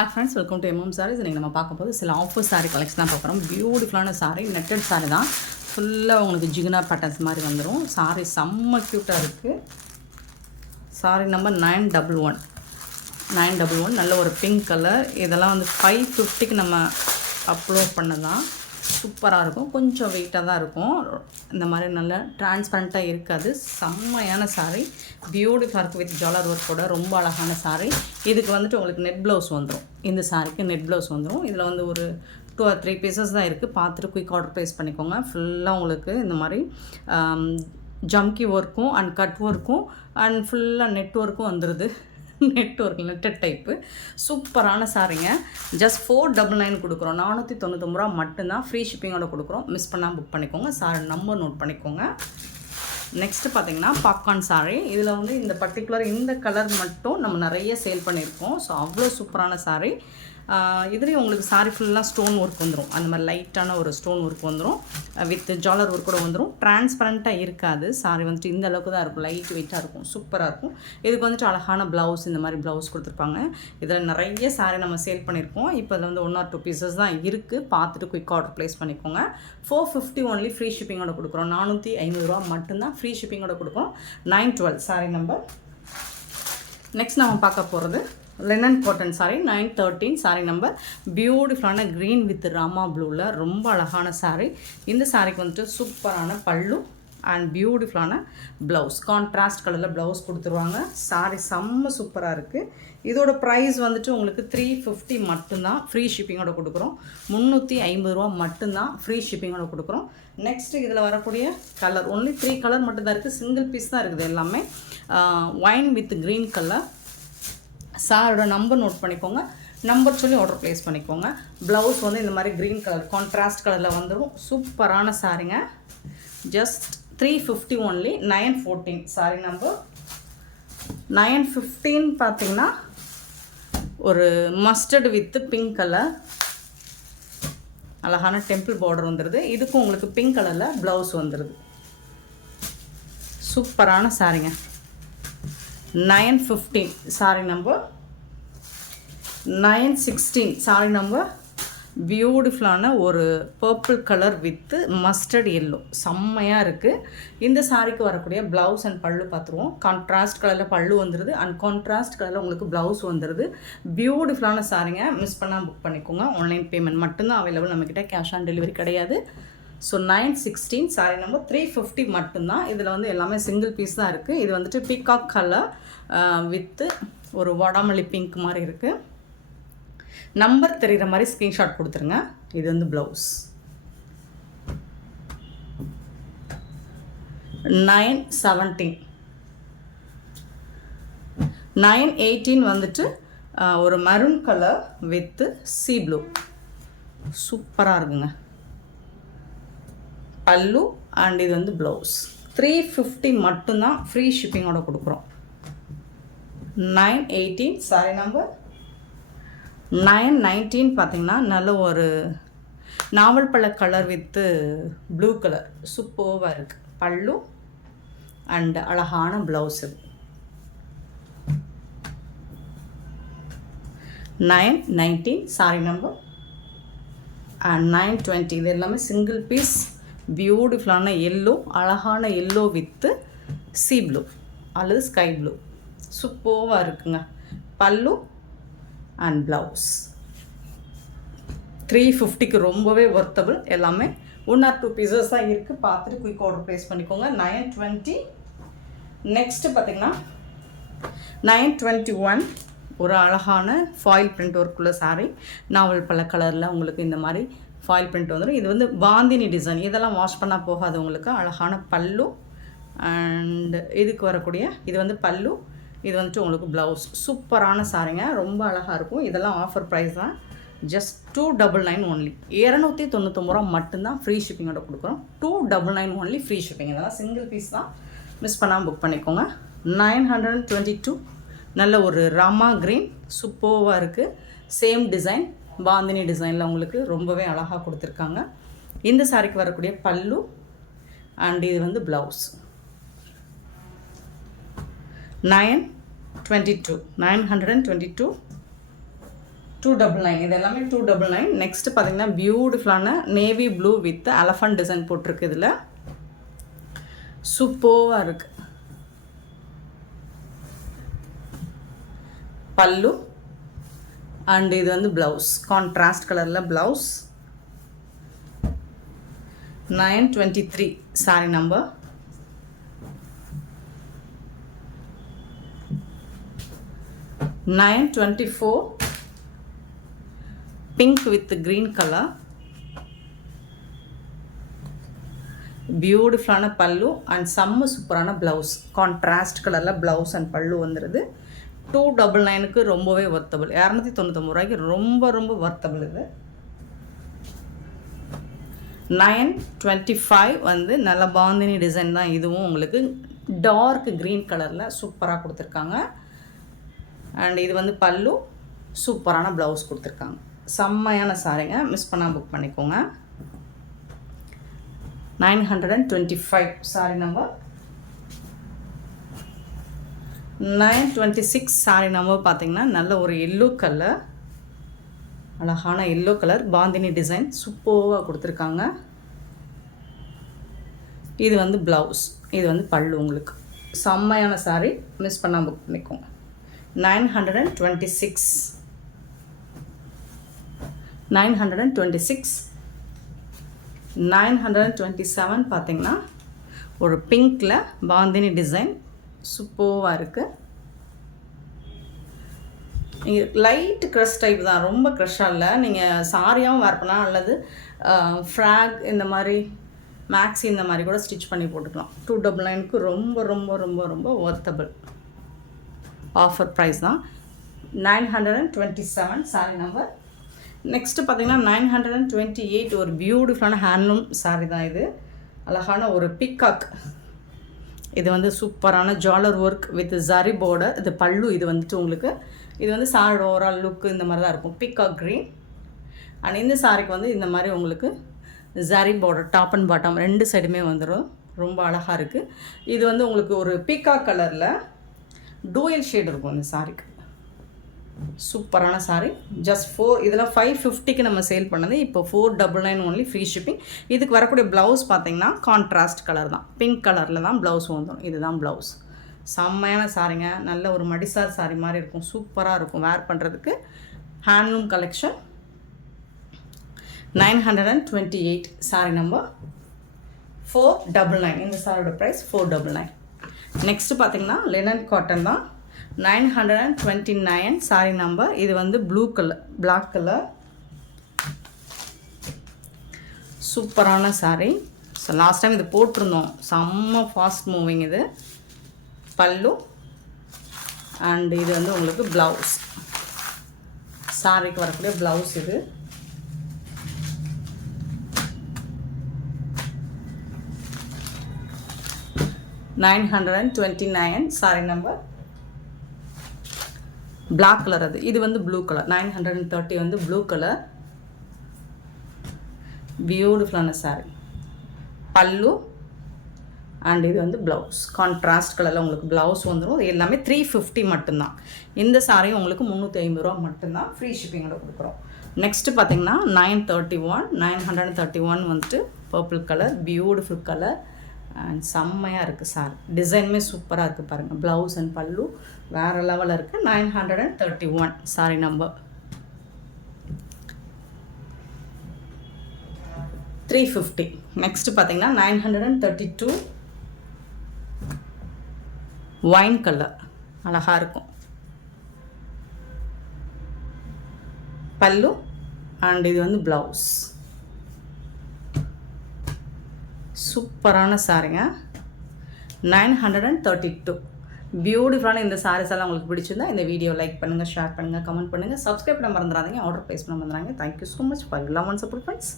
Hi friends, welcome to MM Sarees. இன்றைக்கி நம்ம பார்க்கும்போது சில ஆஃபர் சாரீ கலெக்ஷன் தான் பார்க்குறோம். பியூட்டிஃபுல்லான சாரீ, நெட்டட் சாரீ தான். ஃபுல்லாக உங்களுக்கு ஜிகுனா பேட்டர்ன்ஸ் மாதிரி வந்துடும். சாரீ செம்ம க்யூட்டாக இருக்குது. சாரீ நம்பர் 911 நல்ல ஒரு பிங்க் கலர். இதெல்லாம் வந்து 550க்கு நம்ம அப்லோட் பண்ணதான். சூப்பராக இருக்கும். கொஞ்சம் வெயிட்டாக தான் இருக்கும். இந்த மாதிரி நல்ல டிரான்ஸ்பரண்ட்டாக இருக்காது. செம்மையான சாரீ, பியூட்டிஃபுல்லாக இருக்குது. வித் ஜாலர் ஒர்க்கோட ரொம்ப அழகான சாரீ. இதுக்கு வந்துட்டு உங்களுக்கு நெட் ப்ளவுஸ் வந்துடும். இந்த சாரீக்கு நெட் ப்ளவுஸ் வந்துடும். இதில் வந்து ஒரு 2 or 3 பீசஸ் தான் இருக்குது. பார்த்துட்டு குயிக் ஆர்டர் ப்ளேஸ் பண்ணிக்கோங்க. ஃபுல்லாக உங்களுக்கு இந்த மாதிரி ஜம்கி ஒர்க்கும் அண்ட் கட் ஒர்க்கும் அண்ட் ஃபுல்லாக நெட் ஒர்க்கும் வந்துடுது. நெட்டட் டைப்பு சூப்பரான சாரீங்க. ஜஸ்ட் 499 கொடுக்குறோம். 499 ரூபா மட்டும்தான். ஃப்ரீ ஷிப்பிங்கோட கொடுக்குறோம். மிஸ் பண்ணாமல் புக் பண்ணிக்கோங்க. சாரி நம்பர் நோட் பண்ணிக்கோங்க. நெக்ஸ்ட்டு பார்த்தீங்கன்னா பாப்கார்ன் சாரீ. இதில் வந்து இந்த பர்டிகுலர் இந்த கலர் மட்டும் நம்ம நிறைய சேல் பண்ணியிருக்கோம். ஸோ அவ்வளோ சூப்பரான சாரீ. இதுலேயும் உங்களுக்கு சாரீ ஃபுல்லாக ஸ்டோன் ஒர்க் வந்துடும். அந்த மாதிரி லைட்டான ஒரு ஸ்டோன் ஒர்க் வந்துடும். வித் ஜாலர் ஒர்க் கூட வந்துடும். டிரான்ஸ்பரண்ட்டாக இருக்காது. சாரீ வந்துட்டு இந்த அளவுக்கு தான் இருக்கும். லைட் வெயிட்டாக இருக்கும். சூப்பராக இருக்கும். இதுக்கு வந்துட்டு அழகான ப்ளவுஸ், இந்த மாதிரி ப்ளவுஸ் கொடுத்துருப்பாங்க. இதில் நிறைய சாரீ நம்ம சேல் பண்ணியிருக்கோம். இப்போ அதில் வந்து 1 or 2 பீசஸ் தான் இருக்குது. பார்த்துட்டு குயிக் ஆர்டர் ப்ளேஸ் பண்ணிக்கோங்க. 450 ஒன்லி ஃப்ரீ ஷிப்பிங்கோட கொடுக்குறோம். 450 ரூபா மட்டும்தான் ஃப்ரீ ஷிப்பிங்கோட கொடுக்குறோம். 912 சாரீ நம்பர். நெக்ஸ்ட் நம்ம பார்க்க போகிறது linen cotton sari. 913 sari number. பியூட்டிஃபுல்லான க்ரீன் வித் ராமா ப்ளூவில் ரொம்ப அழகான சாரீ. இந்த சாரீக்கு வந்துட்டு சூப்பரான பல்லு அண்ட் பியூட்டிஃபுல்லான ப்ளவுஸ். கான்ட்ராஸ்ட் கலரில் ப்ளவுஸ் கொடுத்துருவாங்க. சாரீ செம்ம சூப்பராக இருக்குது. இதோட ப்ரைஸ் வந்துட்டு உங்களுக்கு 350 மட்டும்தான். ஃப்ரீ ஷிப்பிங்கோட கொடுக்குறோம். 350 ரூபா மட்டும்தான் ஃப்ரீ ஷிப்பிங்கோட கொடுக்குறோம். நெக்ஸ்ட்டு இதில் வரக்கூடிய கலர் ஒன்லி 3 கலர் மட்டும்தான் இருக்குது. சிங்கிள் பீஸ் தான் இருக்குது எல்லாமே. Wine with green colour. சாரோட நம்பர் நோட் பண்ணிக்கோங்க. நம்பர் சொல்லி ஆர்டர் ப்ளேஸ் பண்ணிக்கோங்க. ப்ளவுஸ் வந்து இந்த மாதிரி க்ரீன் கலர் கான்ட்ராஸ்ட் கலரில் வந்துடும். சூப்பரான சாரீங்க. Just 350 only. 914 சாரீ நம்பர். 915 பார்த்தீங்கன்னா ஒரு மஸ்டர்டு வித் பிங்க் கலர் அழகான டெம்பிள் பார்டர் வந்துடுது. இதுக்கும் உங்களுக்கு பிங்க் கலரில் ப்ளவுஸ் வந்துடுது. சூப்பரான சாரீங்க. 915 சாரீ நம்பர். 916 சாரீ நம்பர். பியூட்டிஃபுல்லான ஒரு purple colour with mustard yellow செம்மையாக இருக்குது. இந்த சாரீக்கு வரக்கூடிய ப்ளவுஸ் அண்ட் பல்லு பார்த்துருவோம். கான்ட்ராஸ்ட் கலரில் பல்லு வந்துடுது அண்ட் கான்ட்ராஸ்ட் கலரில் உங்களுக்கு ப்ளவுஸ் வந்துடுது. பியூட்டிஃபுல்லான சாரீங்க. மிஸ் பண்ணால் புக் பண்ணிக்கோங்க. ஆன்லைன் பேமெண்ட் மட்டும்தான் அவைலபிள். நம்மக்கிட்ட கேஷ் ஆன் டெலிவரி கிடையாது. So 916 sari number. 350 மட்டும்தான். இதில் வந்து எல்லாமே சிங்கிள் பீஸ் தான் இருக்குது. இது வந்துட்டு பீகாக் கலர் வித்து ஒரு வடாமல்லி பிங்க் மாதிரி இருக்குது. நம்பர் தெரிகிற மாதிரி ஸ்க்ரீன்ஷாட் கொடுத்துருங்க. இது வந்து ப்ளவுஸ். 917 918 வந்துட்டு ஒரு maroon colour with sea blue சூப்பராக இருக்குங்க. பல்லு அண்ட் இது வந்து ப்ளவுஸ். 350 மட்டும்தான் ஃப்ரீ ஷிப்பிங்கோட கொடுக்குறோம். 918 சாரீ நம்பர். 919 பார்த்தீங்கன்னா நல்ல ஒரு நாவல் பழ கலர் வித்து ப்ளூ கலர் சூப்பராக இருக்குது. பல்லு அண்ட் அழகான ப்ளவுஸ். இது 919 சாரீ நம்பர். அண்ட் 920 இது எல்லாமே சிங்கிள் பீஸ். பியூட்டிஃபுல்லான எல்லோ, அழகான எல்லோ வித்து சீ ப்ளூ அல்லது ஸ்கை ப்ளூ சூப்பராக இருக்குங்க. பல்லு அண்ட் ப்ளவுஸ். 350க்கு ரொம்பவே ஒர்த்தபிள். எல்லாமே 1 or 2 பீசஸ் தான் இருக்குது. பார்த்துட்டு குயிக் ஆர்டர் ப்ளேஸ் பண்ணிக்கோங்க. 920. நெக்ஸ்ட்டு பார்த்திங்கன்னா 921 ஒரு அழகான ஃபாயில் பிரிண்ட் ஒர்க்குள்ள சாரீ. நாவல் பல கலரில் உங்களுக்கு இந்த மாதிரி ஃபாயில் பிரிண்ட் வந்துடும். இது வந்து பாந்தினி டிசைன். இதெல்லாம் வாஷ் பண்ணால் போகாது. உங்களுக்கு அழகான பல்லு அண்ட் இதுக்கு வரக்கூடிய இது வந்து பல்லு. இது வந்துட்டு உங்களுக்கு ப்ளவுஸ். சூப்பரான சாரீங்க. ரொம்ப அழகாக இருக்கும். இதெல்லாம் ஆஃபர் ப்ரைஸ் தான். Just 299 only. 299 ரூபா மட்டும்தான் ஃப்ரீ ஷிப்பிங்கோட கொடுக்குறோம். 299 ஒன்லி ஃப்ரீ ஷிப்பிங். இதெல்லாம் சிங்கிள் பீஸ் தான். மிஸ் பண்ணாமல் புக் பண்ணிக்கோங்க. 922 நல்ல ஒரு ராமா க்ரீன் சூப்பராக இருக்குது. சேம் டிசைன் பாந்தினி டிசைனில் உங்களுக்கு ரொம்பவே அழகாக கொடுத்துருக்காங்க. இந்த சாரீக்கு வரக்கூடிய பல்லு அண்ட் இது வந்து ப்ளவுஸ். 922 299. இது எல்லாமே 299. நெக்ஸ்ட்டு பார்த்தீங்கன்னா பியூட்டிஃபுல்லான navy blue with elephant design போட்டிருக்கு. இதில் சூப்பராக இருக்குது. பல்லு அண்ட் இது வந்து ப்ளவுஸ், கான்ட்ராஸ்ட் கலரில் blouse. 923 sorry number. $924 pink with green color. பியூட்டிஃபுல்லான பல்லு அண்ட் செம்ம சூப்பரான ப்ளவுஸ், கான்ட்ராஸ்ட் கலரில் ப்ளவுஸ் அண்ட் பல்லு வந்துடுது. 299க்கு ரொம்பவே வர்த்தபிள். 299 ரூபாய்க்கு ரொம்ப ரொம்ப வர்த்தபிள். இது 925 வந்து நல்ல பாந்தினி டிசைன் தான். இதுவும் உங்களுக்கு டார்க் க்ரீன் கலரில் சூப்பராக கொடுத்துருக்காங்க. அண்ட் இது வந்து பல்லு, சூப்பரான ப்ளவுஸ் கொடுத்துருக்காங்க. செம்மையான சாரிங்க, மிஸ் பண்ணால் புக் பண்ணிக்கோங்க. 925 சாரி நம்பர். 926 சாரி நம்பர் பார்த்தீங்கன்னா நல்ல ஒரு எல்லோ கலர், அழகான எல்லோ கலர் பாந்தினி டிசைன் சூப்பராக கொடுத்துருக்காங்க. இது வந்து ப்ளவுஸ், இது வந்து பல்லு. உங்களுக்கு செம்மையான சாரி, மிஸ் பண்ணால் புக் பண்ணிக்கோங்க. 926. 927 பார்த்தீங்கன்னா ஒரு பிங்க்கில் பாந்தினி டிசைன் சூப்பராக இருக்குது. லைட் க்ரஷ் டைப் தான், ரொம்ப க்ரஷ்ஷாக இல்லை. நீங்கள் சாரியாகவும் வேர் பண்ணலாம், அல்லது ஃப்ராக் இந்த மாதிரி மேக்ஸி இந்த மாதிரி கூட ஸ்டிச் பண்ணி போட்டுக்கலாம். 299க்கு ரொம்ப ரொம்ப ரொம்ப ரொம்ப ஒர்த்தபிள் ஆஃபர் ப்ரைஸ் தான். 927 சாரி நம்பர். நெக்ஸ்ட்டு பார்த்தீங்கன்னா 928 ஒரு பியூட்டிஃபுல்லான ஹேண்ட்லூம் சாரி தான். இது அழகான ஒரு பிக்காக். இது வந்து சூப்பரான ஜாலர் ஒர்க் வித் ஜரி பார்டர். இது பல்லு. இது வந்துட்டு உங்களுக்கு இது வந்து சாரியோட ஓவரால் லுக்கு இந்த மாதிரி தான் இருக்கும், பிக்காக் க்ரீன். அண்ட் இந்த சாரிக்கு வந்து இந்த மாதிரி உங்களுக்கு zari border top and bottom ரெண்டு சைடுமே வந்துடும். ரொம்ப அழகாக இருக்குது. இது வந்து உங்களுக்கு ஒரு பிக்காக் கலரில் டூயல் ஷேட் இருக்கும் இந்த சாரிக்கு. சூப்பரான சாரி. ஜஸ்ட் 4, இதெல்லாம் 550க்கு நம்ம சேல் பண்ணது. இப்போ 499 ஒன்லி, ஃப்ரீ ஷிப்பிங். இதுக்கு வரக்கூடிய ப்ளவுஸ் பார்த்தீங்கன்னா கான்ட்ராஸ்ட் கலர் தான், பிங்க் கலரில் தான் ப்ளவுஸ் வந்துடும். இதுதான் ப்ளவுஸ். செம்மையான சாரிங்க, நல்ல ஒரு மடிசார் சாரி மாதிரி இருக்கும், சூப்பராக இருக்கும் வேர் பண்ணுறதுக்கு. Handloom collection. 928 sorry number. 499. இந்த சாரியோட ப்ரைஸ் 499. நெக்ஸ்ட்டு பார்த்தீங்கன்னா லினன் காட்டன் தான். 929 சாரி நம்பர். இது வந்து ப்ளூ கலர், பிளாக் கலர், சூப்பரான சாரி. ஸோ லாஸ்ட் டைம் இது போட்டிருந்தோம், செம்ம ஃபாஸ்ட் மூவிங். இது பல்லு அண்ட் இது வந்து உங்களுக்கு ப்ளவுஸ், சாரிக்கு வரக்கூடிய ப்ளவுஸ். இது 929 சாரி நம்பர். Black colour. அது இது வந்து ப்ளூ கலர். 930 வந்து ப்ளூ கலர். பியூட்டிஃபுல்லான சாரி. பல்லு அண்ட் இது வந்து ப்ளவுஸ், கான்ட்ராஸ்ட் கலரில் உங்களுக்கு ப்ளவுஸ் வந்துடும். இது எல்லாமே 350 மட்டும்தான். இந்த சாரியும் உங்களுக்கு 350 ரூபா மட்டும்தான், ஃப்ரீ ஷிப்பிங்கோட கொடுக்குறோம். நெக்ஸ்ட்டு பார்த்தீங்கன்னா 931 வந்துட்டு purple colour, beautiful colour and செம்மையாக இருக்குது சாரி. டிசைனுமே சூப்பராக இருக்குது பாருங்கள். ப்ளவுஸ் அண்ட் பல்லு வேறு லெவலில் இருக்குது. 931 சாரி நம்பர். 350. நெக்ஸ்ட்டு பார்த்தீங்கன்னா 932 ஒயின் கலர், அழகாக இருக்கும். பல்லு அண்ட் இது வந்து ப்ளவுஸ். சூப்பரான சாரிங்க. 932. பியூட்டிஃபுல்லான இந்த சாரீஸ் எல்லாம் உங்களுக்கு பிடிச்சிருந்தா இந்த வீடியோ லைக் பண்ணுங்கள், ஷேர் பண்ணுங்கள், கமெண்ட் பண்ணுங்கள், சப்ஸ்கிரைப் பண்ண மறந்துடாதீங்க, ஆர்டர் ப்ளேஸ் பண்ண மறந்துடாதீங்க. Thank you so much for love and support friends.